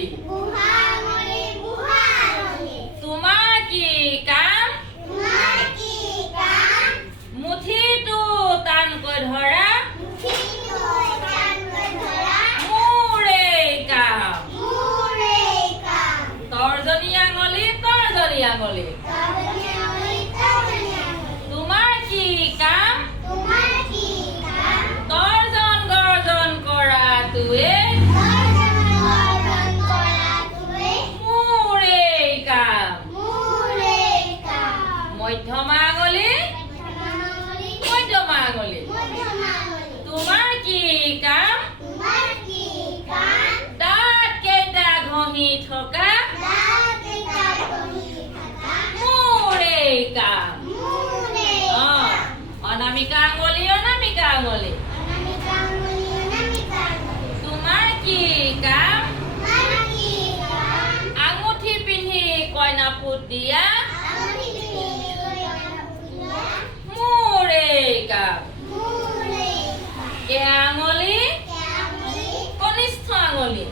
আঙুলি তোমাৰ কি কাম মুঠিটো টানকৈ ধৰা মোৰে কাম তৰ্জনী আঙুলি তোমাৰ কি কাম তৰ্জন গৰ্জন কৰাটোৱে মোৰে কাম মধ্যমা আঙুলি তোমাৰ কি কাম দাঁত কেইটা ঘঁহি থকা মোৰে কাম অনামিকা আঙুলি তোমাৰ কি কাম আঙুঠি পিন্ধি কইনা ফুট দিয়া মোৰে কাম কেয়া আঙুলি কনিষ্ঠ আঙুলি